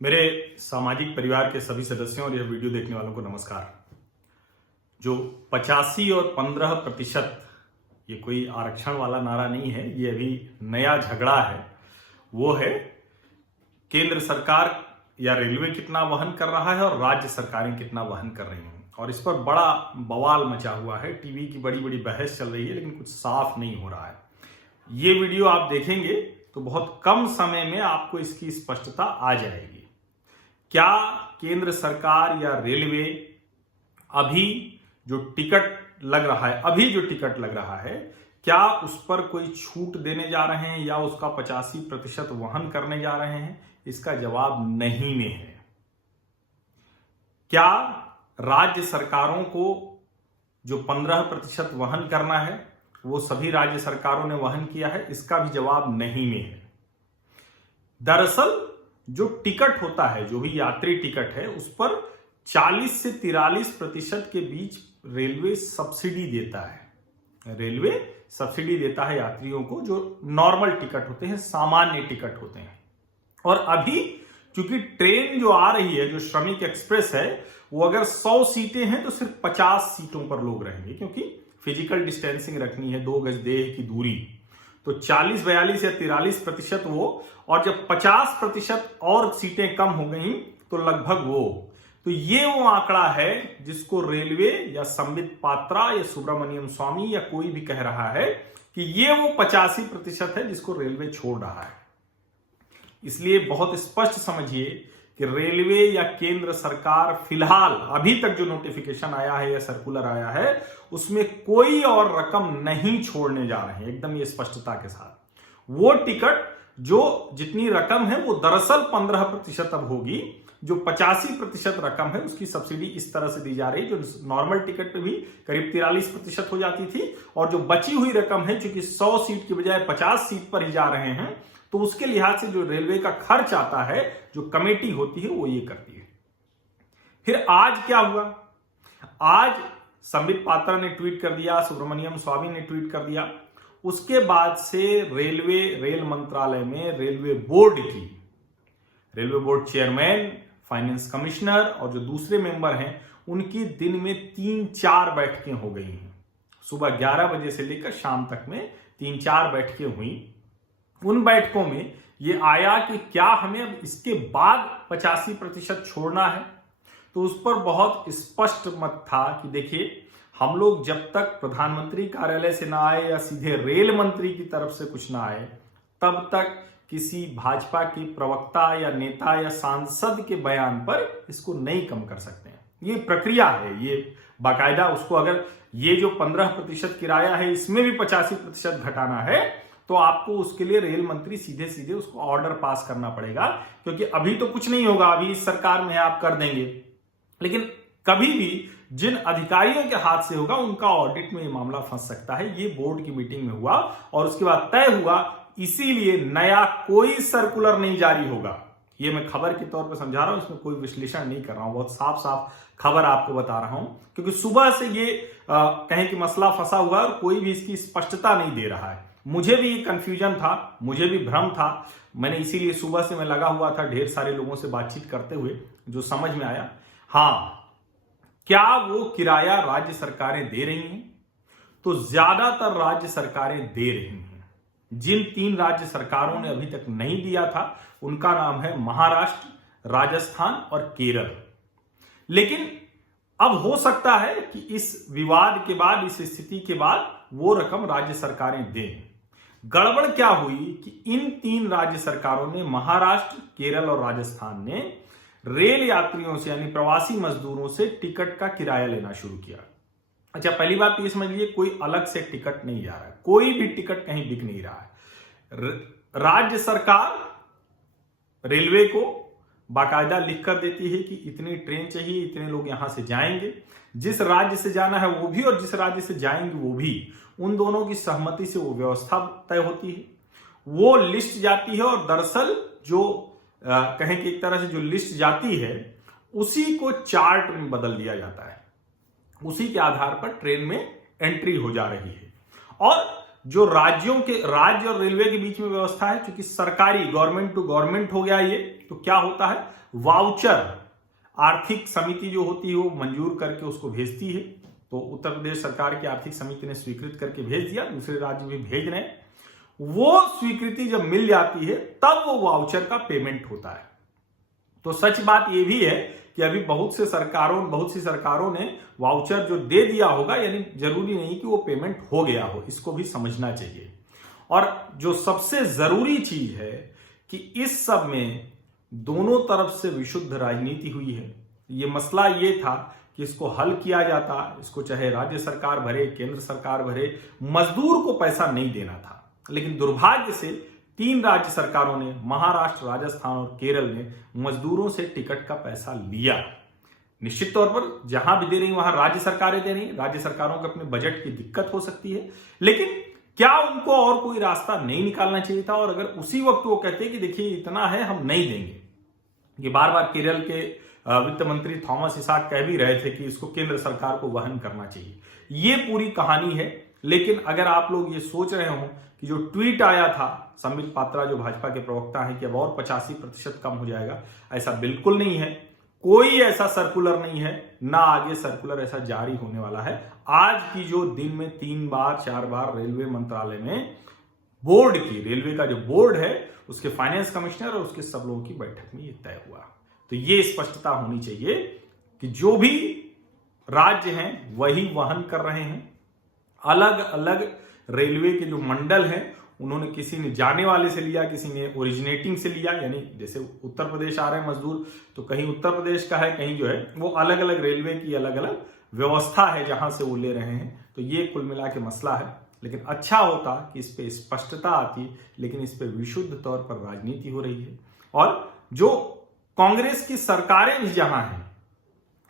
मेरे सामाजिक परिवार के सभी सदस्यों और यह वीडियो देखने वालों को नमस्कार। जो 85 और 15% ये कोई आरक्षण वाला नारा नहीं है, ये अभी नया झगड़ा है। वो है केंद्र सरकार या रेलवे कितना वहन कर रहा है और राज्य सरकारें कितना वहन कर रही हैं, और इस पर बड़ा बवाल मचा हुआ है। टीवी की बड़ी बड़ी बहस चल रही है, लेकिन कुछ साफ नहीं हो रहा है। ये वीडियो आप देखेंगे तो बहुत कम समय में आपको इसकी स्पष्टता आ जाएगी। क्या केंद्र सरकार या रेलवे अभी जो टिकट लग रहा है क्या उस पर कोई छूट देने जा रहे हैं या उसका 85% वहन करने जा रहे हैं? इसका जवाब नहीं में है। क्या राज्य सरकारों को जो 15% वहन करना है वो सभी राज्य सरकारों ने वहन किया है? इसका भी जवाब नहीं में है। दरअसल जो टिकट होता है, जो भी यात्री टिकट है, उस पर 40 से 43% के बीच रेलवे सब्सिडी देता है। रेलवे सब्सिडी देता है यात्रियों को जो नॉर्मल टिकट होते हैं, सामान्य टिकट होते हैं। और अभी चूंकि ट्रेन जो आ रही है, जो श्रमिक एक्सप्रेस है, वो अगर 100 सीटें हैं तो सिर्फ 50 सीटों पर लोग रहेंगे, क्योंकि फिजिकल डिस्टेंसिंग रखनी है, 2 गज देह की दूरी। तो 40, 42 या 43% वो, और जब 50% और सीटें कम हो गई तो लगभग वो। तो ये वो आंकड़ा है जिसको रेलवे या संबित पात्रा या सुब्रमण्यम स्वामी या कोई भी कह रहा है कि ये वो 85% है जिसको रेलवे छोड़ रहा है। इसलिए बहुत स्पष्ट समझिए कि रेलवे या केंद्र सरकार फिलहाल अभी तक जो नोटिफिकेशन आया है या सर्कुलर आया है, उसमें कोई और रकम नहीं छोड़ने जा रहे हैं, एकदम ये स्पष्टता के साथ। वो टिकट जो जितनी रकम है वो दरअसल 15% अब होगी। जो 85% रकम है उसकी सब्सिडी इस तरह से दी जा रही है, जो नॉर्मल टिकट पे भी करीब 43% हो जाती थी, और जो बची हुई रकम है, चूंकि 100 सीट की बजाय 50 सीट पर ही जा रहे हैं, तो उसके लिहाज से जो रेलवे का खर्च आता है, जो कमेटी होती है, वो ये करती है। फिर आज क्या हुआ? आज संबित पात्रा ने ट्वीट कर दिया, सुब्रमण्यम स्वामी ने ट्वीट कर दिया। उसके बाद से रेल मंत्रालय में railway board chairman, finance commissioner और जो दूसरे मेंबर हैं, उनकी दिन में 3-4 बैठकें हो गई हैं। सुबह 11 बजे से लेकर शाम तक में 3-4 बैठकें हुई। उन बैठकों में यह आया कि क्या हमें अब इसके बाद 85% छोड़ना है। तो उस पर बहुत स्पष्ट मत था कि देखिए, हम लोग जब तक प्रधानमंत्री कार्यालय से ना आए या सीधे रेल मंत्री की तरफ से कुछ ना आए, तब तक किसी भाजपा के प्रवक्ता या नेता या सांसद के बयान पर इसको नहीं कम कर सकते हैं। ये प्रक्रिया है, ये बाकायदा उसको, अगर ये जो 15% किराया है इसमें भी 85% घटाना है, तो आपको उसके लिए रेल मंत्री सीधे उसको ऑर्डर पास करना पड़ेगा, क्योंकि अभी तो कुछ नहीं होगा, अभी इस सरकार में आप कर देंगे, लेकिन कभी भी जिन अधिकारियों के हाथ से होगा उनका ऑडिट में ये मामला फंस सकता है। ये बोर्ड की मीटिंग में हुआ और उसके बाद तय हुआ, इसीलिए नया कोई सर्कुलर नहीं जारी होगा। ये मैं खबर के तौर पर समझा रहा हूं, इसमें कोई विश्लेषण नहीं कर रहा हूं, बहुत साफ साफ खबर आपको बता रहा हूं, क्योंकि सुबह से ये कहें कि मसला फंसा हुआ और कोई भी इसकी स्पष्टता नहीं दे रहा है। मुझे भी कंफ्यूजन था, मुझे भी भ्रम था। मैंने इसीलिए सुबह से मैं लगा हुआ था ढेर सारे लोगों से बातचीत करते हुए, जो समझ में आया, हाँ, क्या वो किराया राज्य सरकारें दे रही हैं? तो ज्यादातर राज्य सरकारें दे रही हैं। जिन 3 राज्य सरकारों ने अभी तक नहीं दिया था, उनका नाम है महाराष्ट्र, राजस्थान और केरल। लेकिन अब हो सकता है कि इस विवाद के बाद, इस स्थिति के बाद, वो रकम राज्य सरकारें दें। गड़बड़ क्या हुई कि इन 3 राज्य सरकारों ने, महाराष्ट्र, केरल और राजस्थान ने, रेल यात्रियों से यानी प्रवासी मजदूरों से टिकट का किराया लेना शुरू किया। अच्छा, पहली बात तो ये समझिए, कोई अलग से टिकट नहीं जा रहा है, कोई भी टिकट कहीं बिक नहीं रहा है। राज्य सरकार रेलवे को बाकायदा लिख कर देती है कि इतनी ट्रेन चाहिए, इतने लोग यहां से जाएंगे, जिस राज्य से जाना है वो भी और जिस राज्य से जाएंगे वो भी, उन दोनों की सहमति से वो व्यवस्था तय होती है, वो लिस्ट जाती है। और दरअसल जो कहें कि एक तरह से जो लिस्ट जाती है, उसी को चार्ट में बदल दिया जाता है, उसी के आधार पर ट्रेन में एंट्री हो जा रही है। और जो राज्य और रेलवे के बीच में व्यवस्था है, क्योंकि सरकारी, गवर्नमेंट टू गवर्नमेंट हो गया ये, तो क्या होता है, वाउचर आर्थिक समिति जो होती है वो मंजूर करके उसको भेजती है। तो उत्तर प्रदेश सरकार की आर्थिक समिति ने स्वीकृत करके भेज दिया, दूसरे राज्य भी भेज रहे हैं। वो स्वीकृति जब मिल जाती है तब वो वाउचर का पेमेंट होता है। तो सच बात ये भी है कि अभी बहुत सी सरकारों ने वाउचर जो दे दिया होगा, यानी जरूरी नहीं कि वो पेमेंट हो गया हो, इसको भी समझना चाहिए। और जो सबसे जरूरी चीज है कि इस सब में दोनों तरफ से विशुद्ध राजनीति हुई है। ये मसला ये था कि इसको हल किया जाता, इसको चाहे राज्य सरकार भरे, केंद्र सरकार भरे, मजदूर को पैसा नहीं देना था। लेकिन दुर्भाग्य से 3 राज्य सरकारों ने, महाराष्ट्र, राजस्थान और केरल ने, मजदूरों से टिकट का पैसा लिया। निश्चित तौर पर जहां भी दे रही वहां राज्य सरकारें दे रही, राज्य सरकारों को अपने बजट की दिक्कत हो सकती है, लेकिन क्या उनको और कोई रास्ता नहीं निकालना चाहिए था? और अगर उसी वक्त वो कहते कि देखिए इतना है, हम नहीं देंगे। ये बार बार केरल के वित्त मंत्री थॉमस इसाक कह भी रहे थे कि इसको केंद्र सरकार को वहन करना चाहिए। ये पूरी कहानी है। लेकिन अगर आप लोग ये सोच रहे हो कि जो ट्वीट आया था संबित पात्रा जो भाजपा के प्रवक्ता हैं कि अब और 85% कम हो जाएगा, ऐसा बिल्कुल नहीं है। कोई ऐसा सर्कुलर नहीं है, ना आगे सर्कुलर ऐसा जारी होने वाला है। आज की जो दिन में 3 बार 4 बार रेलवे मंत्रालय में बोर्ड की, रेलवे का जो बोर्ड है उसके फाइनेंस कमिश्नर और उसके सब लोगों की बैठक में ये तय हुआ। तो ये स्पष्टता होनी चाहिए कि जो भी राज्य हैं वही वहन कर रहे हैं। अलग अलग रेलवे के जो मंडल हैं उन्होंने, किसी ने जाने वाले से लिया, किसी ने ओरिजिनेटिंग से लिया, यानी जैसे उत्तर प्रदेश आ रहे हैं मजदूर तो कहीं उत्तर प्रदेश का है, कहीं जो है वो अलग अलग रेलवे की अलग अलग व्यवस्था है जहां से वो ले रहे हैं। तो ये कुल मिला के मसला है। लेकिन अच्छा होता कि इस पे स्पष्टता आती, लेकिन इस पे विशुद्ध तौर पर राजनीति हो रही है। और जो कांग्रेस की सरकारें भी जहां हैं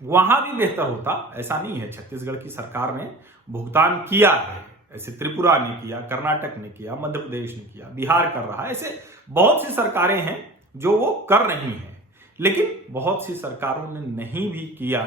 वहां भी बेहतर होता, ऐसा नहीं है। छत्तीसगढ़ की सरकार ने भुगतान किया है, ऐसे त्रिपुरा ने किया, कर्नाटक ने किया, मध्य प्रदेश ने किया, बिहार कर रहा है, ऐसे बहुत सी सरकारें हैं जो वो कर रही हैं। लेकिन बहुत सी सरकारों ने नहीं भी किया,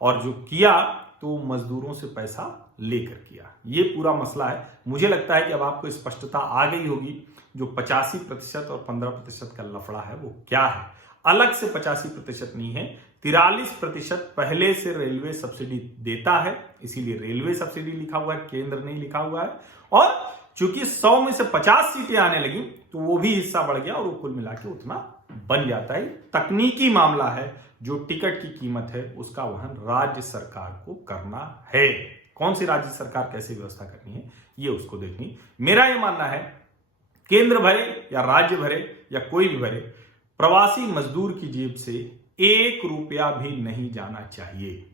और जो किया तो मजदूरों से पैसा लेकर किया। ये पूरा मसला है। मुझे लगता है कि अब आपको स्पष्टता आ गई होगी जो 85% और 15% का लफड़ा है वो क्या है। अलग से 85% नहीं है, 43% पहले से रेलवे सब्सिडी देता है, इसीलिए रेलवे सब्सिडी लिखा हुआ है, केंद्र नहीं लिखा हुआ है। और चूंकि 100 में से 50 सीटें आने लगी तो वो भी हिस्सा बढ़ गया और वो कुल मिला के उतना बन जाता है। तकनीकी मामला है, जो टिकट की कीमत है उसका वहन राज्य सरकार को करना है। कौन सी राज्य सरकार कैसे व्यवस्था करनी है ये उसको देखनी। मेरा ये मानना है केंद्र भरे या राज्य भरे या कोई भी भरे, प्रवासी मजदूर की जेब से 1 रुपया भी नहीं जाना चाहिए।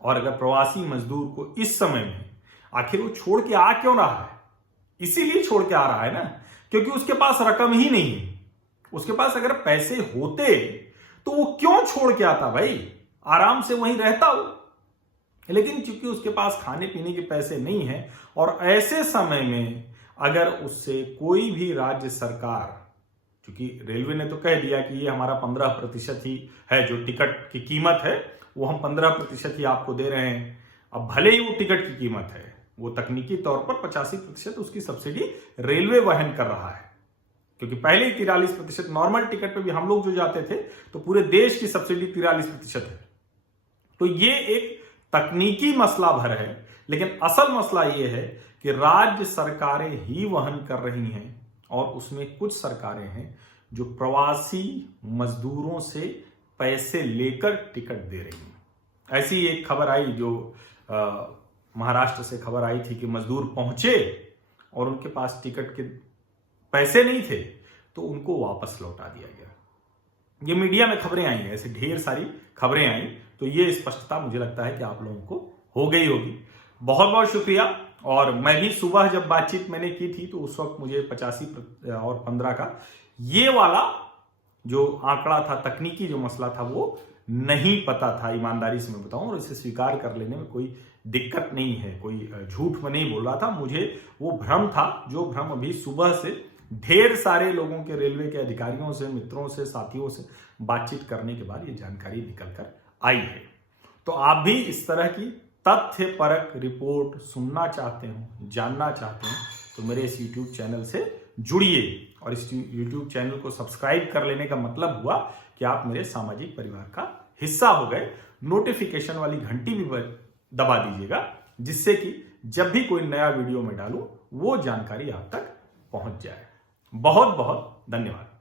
और अगर प्रवासी मजदूर को इस समय में, आखिर वो छोड़ के आ क्यों रहा है? इसीलिए छोड़ के आ रहा है ना, क्योंकि उसके पास रकम ही नहीं है। उसके पास अगर पैसे होते तो वो क्यों छोड़ के आता भाई, आराम से वहीं रहता हो। लेकिन चूंकि उसके पास खाने पीने के पैसे नहीं है, और ऐसे समय में अगर उससे कोई भी राज्य सरकार, क्योंकि रेलवे ने तो कह दिया कि ये हमारा 15% ही है, जो टिकट की कीमत है वो हम 15% ही आपको दे रहे हैं। अब भले ही वो टिकट की कीमत है, वो तकनीकी तौर पर 85% उसकी सब्सिडी रेलवे वहन कर रहा है, क्योंकि पहले ही 43% नॉर्मल टिकट पे भी हम लोग जो जाते थे तो पूरे देश की सब्सिडी 43% है। तो ये एक तकनीकी मसला भर है, लेकिन असल मसला ये है कि राज्य सरकारें ही वहन कर रही हैं, और उसमें कुछ सरकारें हैं जो प्रवासी मजदूरों से पैसे लेकर टिकट दे रही हैं। ऐसी एक खबर आई जो महाराष्ट्र से खबर आई थी कि मजदूर पहुंचे और उनके पास टिकट के पैसे नहीं थे तो उनको वापस लौटा दिया गया। ये मीडिया में खबरें आई हैं, ऐसे ढेर सारी खबरें आई। तो ये स्पष्टता मुझे लगता है कि आप लोगों को हो गई होगी। बहुत बहुत शुक्रिया। और मैं भी सुबह जब बातचीत मैंने की थी तो उस वक्त मुझे 85 और 15 का ये वाला जो आंकड़ा था, तकनीकी जो मसला था, वो नहीं पता था, ईमानदारी से मैं बताऊं। और इसे स्वीकार कर लेने में कोई दिक्कत नहीं है, कोई झूठ में नहीं बोल रहा था। मुझे वो भ्रम था, जो भ्रम अभी सुबह से ढेर सारे लोगों के, रेलवे के अधिकारियों से, मित्रों से, साथियों से बातचीत करने के बाद ये जानकारी निकल कर आई है। तो आप भी इस तरह की तथ्य परक रिपोर्ट सुनना चाहते हो, जानना चाहते हो, तो मेरे इस YouTube चैनल से जुड़िए और इस YouTube चैनल को सब्सक्राइब कर लेने का मतलब हुआ कि आप मेरे सामाजिक परिवार का हिस्सा हो गए। नोटिफिकेशन वाली घंटी भी दबा दीजिएगा, जिससे कि जब भी कोई नया वीडियो मैं डालूं वो जानकारी आप तक पहुंच जाए। बहुत बहुत धन्यवाद।